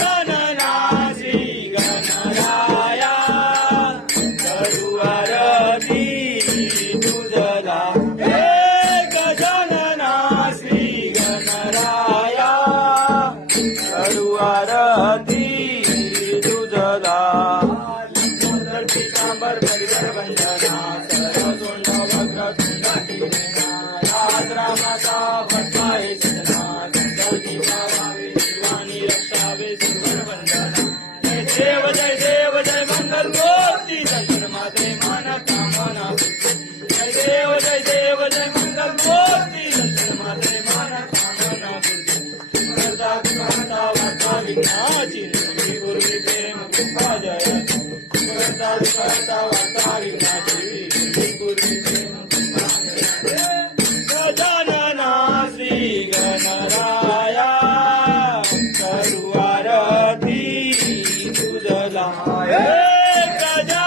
गजानना श्री गणराया करू आरती तुझला हे गजानना श्री गणराया करू आरती तुझला पितांबर परिसर वंदना सरसोंड वक्रतुंड राज रामाचा भटवाय सजना संतती भावावे जीवानी रक्षावे सुवर वंदना जय देव जय मंगल मूर्ती दर्शन माते मन कामना जय देव जय मंगल मूर्ती दर्शन माते मन कामना करता करता वार्ता विघ्नाची गुरुवी प्रेम कृपा जय करता वार्ता विघ्नाची गुरुवी प्रेम कृपा जय गजानना श्री गणराया करू आरती तुझला हे गजानना